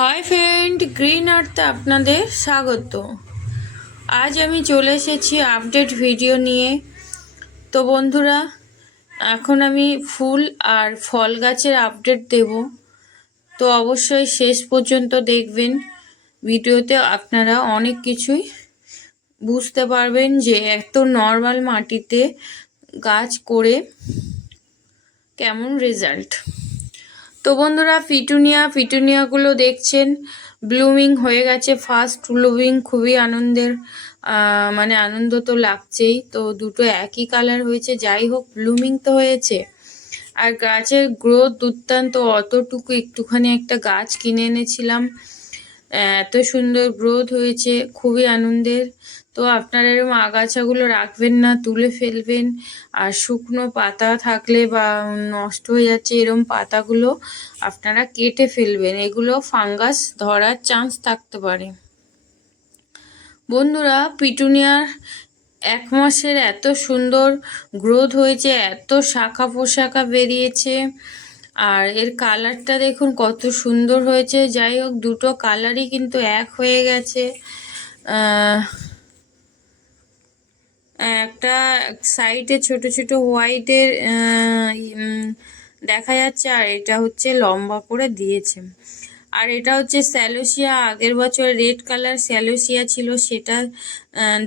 Hi friend, green আর্থে আপনাদের স্বাগত। আজ আমি চলে এসেছি আপডেট ভিডিও নিয়ে। তো বন্ধুরা, এখন আমি ফুল আর ফল গাছের আপডেট দেব। তো অবশ্যই শেষ পর্যন্ত দেখবেন। ভিডিওতে আপনারা অনেক কিছুই বুঝতে পারবেন যে এত নর্মাল মাটিতে গাছ করে কেমন রেজাল্ট। তো বন্ধুরা, পিটুনিয়াগুলো দেখছেন ব্লুমিং হয়ে গেছে। ফার্স্ট ব্লুমিং খুবই আনন্দের, মানে আনন্দ তো লাগছেই। তো দুটো একই কালার হয়েছে, যাই হোক ব্লুমিং তো হয়েছে। আর গাছের গ্রোথ দুর্দান্ত। অতটুকু একটুখানি একটা গাছ কিনে এনেছিলাম, এত সুন্দর গ্রোথ হয়েছে, খুবই আনন্দের। তো আপনারা এরকম আগাছাগুলো রাখবেন না, তুলে ফেলবেন। আর শুকনো পাতা থাকলে বা নষ্ট হয়ে যাচ্ছে এরকম পাতাগুলো আপনারা কেটে ফেলবেন, এগুলো ফাঙ্গাস ধরার চান্স থাকতে পারে। বন্ধুরা, পিটুনিয়ার 1 মাসের এত সুন্দর গ্রোথ হয়েছে, এত শাখা পোশাখা বেরিয়েছে। আর এর কালারটা দেখুন কত সুন্দর হয়েছে। যাই হোক, দুটো কালারই কিন্তু এক হয়ে গেছে। একটা সাইডে ছোট ছোট হোয়াইটের দেখা যাচ্ছে, আর এটা হচ্ছে লম্বা করে দিয়েছে। আর এটা হচ্ছে স্যালোসিয়া। আগের বছর রেড কালার স্যালোসিয়া ছিল, সেটা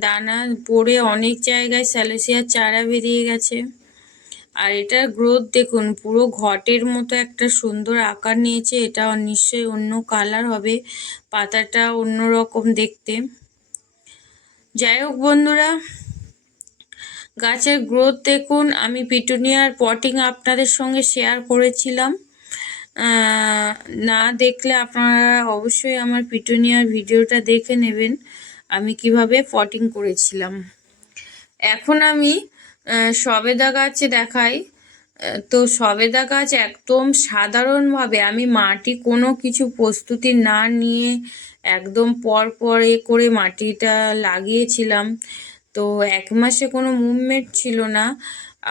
দানা পড়ে অনেক জায়গায় স্যালোসিয়ার চারা বেরিয়ে গেছে। আর এটার গ্রোথ দেখুন, পুরো ঘটের মতো একটা সুন্দর আকার নিয়েছে। এটা নিশ্চয়ই অন্য কালার হবে, পাতাটা অন্যরকম দেখতে। যাই হোক বন্ধুরা, গাছের গ্রোথ দেখুন। আমি পিটুনিয়ার পটিং আপনাদের সঙ্গে শেয়ার করেছিলাম, না দেখলে আপনারা অবশ্যই আমার পিটুনিয়ার ভিডিওটা দেখে নেবেন আমি কিভাবে পটিং করেছিলাম। এখন আমি সবেদা গাছে দেখাই। তো সবেদা গাছ একদম সাধারণভাবে আমি মাটি কোনো কিছু প্রস্তুতি না নিয়ে একদম পর করে মাটিটা লাগিয়েছিলাম। তো 1 মাসে কোনো মুভমেন্ট ছিল না,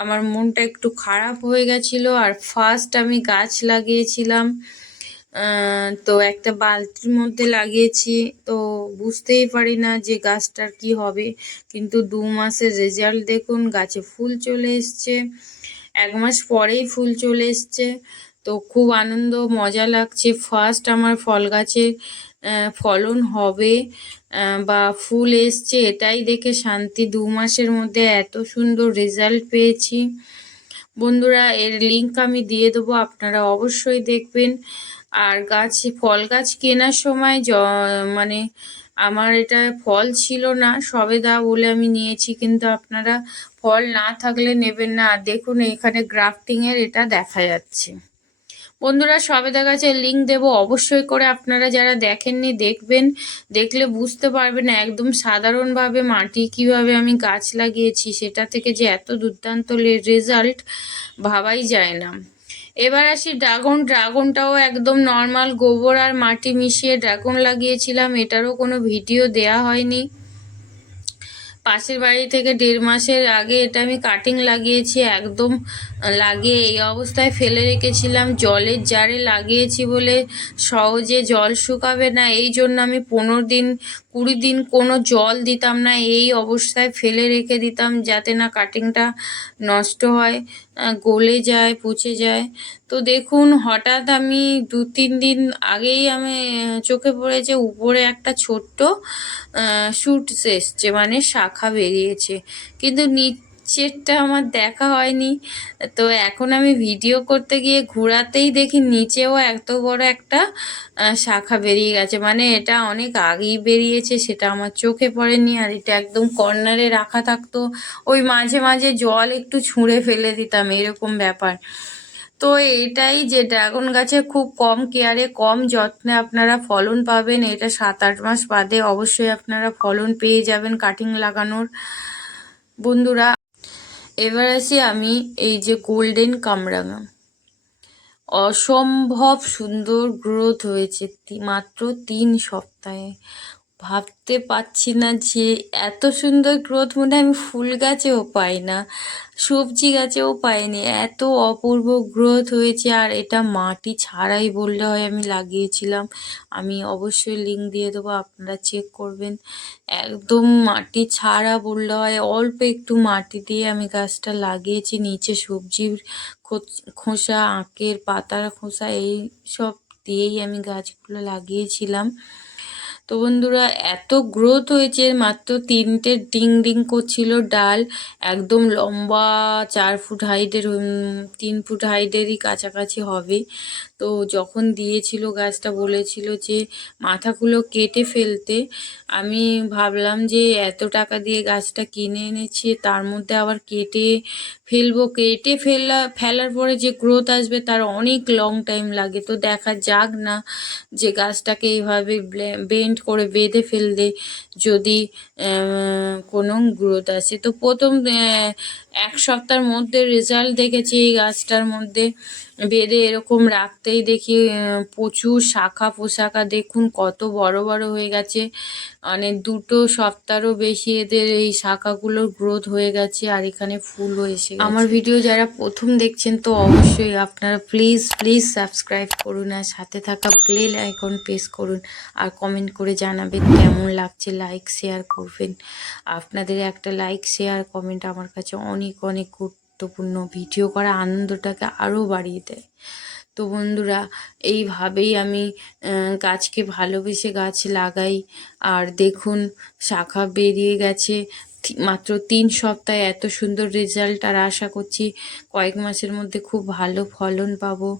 আমার মনটা একটু খারাপ হয়ে গেছিলো। আর ফার্স্ট আমি গাছ লাগিয়েছিলাম, তো একটা বালতির মধ্যে লাগিয়েছি। তো বুঝতেই পারি না যে গাছটার কি হবে, কিন্তু 2 মাসের রেজাল্ট দেখুন। গাছে ফুল চলে এসছে, 1 মাস পরেই ফুল চলে এসছে। তো খুব আনন্দ, মজা লাগছে। ফার্স্ট আমার ফল গাছে ফলন হবে বা ফুল এসছে, এটাই দেখে শান্তি। 2 মাসের মধ্যে এত সুন্দর রেজাল্ট পেয়েছি। বন্ধুরা, এর লিংক আমি দিয়ে দেবো, আপনারা অবশ্যই দেখবেন। আর ফল গাছ কেনার সময় মানে আমার এটা ফল ছিল না, সবেদা বলে আমি নিয়েছি, কিন্তু আপনারা ফল না থাকলে নেবেন না। আর দেখুন এখানে গ্রাফটিংয়ের এটা দেখা যাচ্ছে। বন্ধুরা, সবেদা গাছের লিংক দেবো, অবশ্যই করে আপনারা যারা দেখেননি দেখবেন, দেখলে বুঝতে পারবেন একদম সাধারণভাবে মাটি কিভাবে আমি গাছ লাগিয়েছি, সেটা থেকে যে এত দুর্দান্ত রেজাল্ট ভাবাই যায় না। এবার আসি ড্রাগনটাও একদম নর্মাল গোবর আর মাটি মিশিয়ে ড্রাগন লাগিয়েছিলাম, এটারও কোনো ভিডিও দেয়া হয়নি। পাশের বাড়ি থেকে 1.5 মাসের আগে এটা আমি কাটিং লাগিয়েছি, একদম লাগিয়ে এই অবস্থায় ফেলে রেখেছিলাম। জলের জারে লাগিয়েছি বলে সহজে জল শুকাবে না, এই জন্য আমি 15-20 দিন কোনো জল দিতাম না, এই অবস্থায় ফেলে রেখে দিতাম, যাতে না কাটিংটা নষ্ট হয়, গলে যায়, পচে যায়। তো দেখুন, হঠাৎ আমি 2-3 দিন আগেই আমি চোখে পড়েছে উপরে একটা ছোট্ট শুট এসছে, মানে শাখা বেরিয়েছে, কিন্তু নিচেরটা আমার দেখা হয়নি। তো এখন আমি ভিডিও করতে গিয়ে ঘোরাতেই দেখি নিচেও এত বড় একটা শাখা বেরিয়ে গেছে, মানে এটা অনেক আগেই বেরিয়েছে, সেটা আমার চোখে পড়েনি। আর এটা একদম কর্নারে রাখা থাকতো, ওই মাঝে মাঝে জল একটু ছুঁড়ে ফেলে দিতাম, এরকম ব্যাপার। তো এইটাই যে ড্রাগন গাছে খুব কম কেয়ারে, কম যত্নে আপনারা ফলন পাবেন। এটা 7-8 মাস বাদে অবশ্যই আপনারা ফলন পেয়ে যাবেন কাটিং লাগানোর। বন্ধুরা, এবার আসি আমি এই যে গোল্ডেন কামরাঙা, অসম্ভব সুন্দর গ্রোথ হয়েছে মাত্র 3 সপ্তাহে। ভাবতে পারছি না যে এত সুন্দর গ্রোথ মনে হয় আমি ফুল গাছেও পাই না, সবজি গাছেও পাইনি, এত অপূর্ব গ্রোথ হয়েছে। আর এটা মাটি ছাড়াই বললে হয়, আমি লাগিয়েছিলাম। আমি অবশ্যই লিংক দিয়ে দেবো, আপনারা চেক করবেন। একদম মাটি ছাড়া বললে হয়, অল্প একটু মাটি দিয়ে আমি গাছটা লাগিয়েছি। নিচে সবজির খোসা, আঁকের পাতার খোসা, এই সব দিয়েই আমি গাছগুলো লাগিয়েছিলাম। তো বন্ধুরা এত গ্রোথ হয়েছে, মাত্র 3টে ডিং ডিং করছিল ডাল, একদম লম্বা 4 ফুট হাইটের, 3 ফুট হাইটেরই কাছাকাছি হবে। তো যখন দিয়েছিল গাছটা বলেছিল যে মাথাগুলো কেটে ফেলতে, আমি ভাবলাম যে এত টাকা দিয়ে গাছটা কিনে এনেছি, তার মধ্যে আবার কেটে ফেলবো, কেটে ফেলার পরে যে গ্রোথ আসবে তার অনেক লং টাইম লাগে। তো দেখা যাক না যে গাছটাকে এইভাবে বেন্ড করে বেঁধে ফেললে যদি কোনো গ্রোথ আসে। তো প্রথম 1 সপ্তাহের মধ্যে রেজাল্ট দেখেছি এই গাছটার মধ্যে। বেঁধে এরকম রাখতেই দেখি প্রচুর শাখা পোশাখা, দেখুন কত বড় বড় হয়ে গেছে, মানে 2 সপ্তাহেরও বেশি এদের এই শাখাগুলোর গ্রোথ হয়ে গেছে। আর এখানে ফুলও এসে গেছে। আমার ভিডিও যারা প্রথম দেখছেন তো অবশ্যই আপনারা প্লিজ প্লিজ সাবস্ক্রাইব করুন, আর সাথে থাকা বেল আইকন প্রেস করুন, আর কমেন্ট করে জানাবেন কেমন লাগছে, লাইক শেয়ার করবেন। আপনাদের একটা লাইক শেয়ার কমেন্ট আমার কাছে অনেক অনেক গুরুত্বপূর্ণ, ভিডিও করা আনন্দটাকে আরও বাড়িয়ে দেয়। তো বন্ধুরা এইভাবেই আমি গাছকে ভালোবেসে গাছ লাগাই। আর দেখুন শাখা বেরিয়ে গেছে মাত্র 3 সপ্তাহে, এত সুন্দর রেজাল্ট। আর আশা করছি কয়েক মাসের মধ্যে খুব ভালো ফলন পাবো।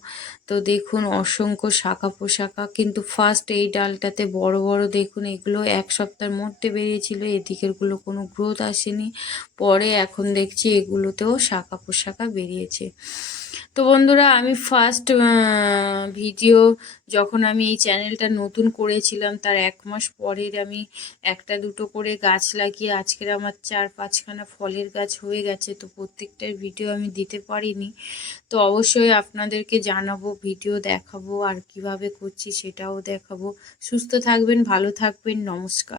তো দেখুন অসংখ্য শাখা পোশাখা, কিন্তু ফার্স্ট এই ডালটাতে বড় বড় দেখুন, এগুলো 1 সপ্তাহের মধ্যে বেরিয়েছিল, এদিকেরগুলো কোনো গ্রোথ আসেনি। পরে এখন দেখছি এগুলোতেও শাখা পোশাখা বেরিয়েছে। তো বন্ধুরা আমি ফার্স্ট ভিডিও যখন আমি এই চ্যানেলটা নতুন করেছিলাম, তার 1 মাস পরের আমি 1টা 2টো করে গাছ লাগিয়ে আজকের আমার 4-5খানা ফলের গাছ হয়ে গেছে। তো প্রত্যেকটার ভিডিও আমি দিতে পারিনি, তো অবশ্যই আপনাদেরকে জানাবো, ভিডিও দেখাবো, আর কিভাবে করছি সেটাও দেখাবো। সুস্থ থাকবেন, ভালো থাকবেন, নমস্কার।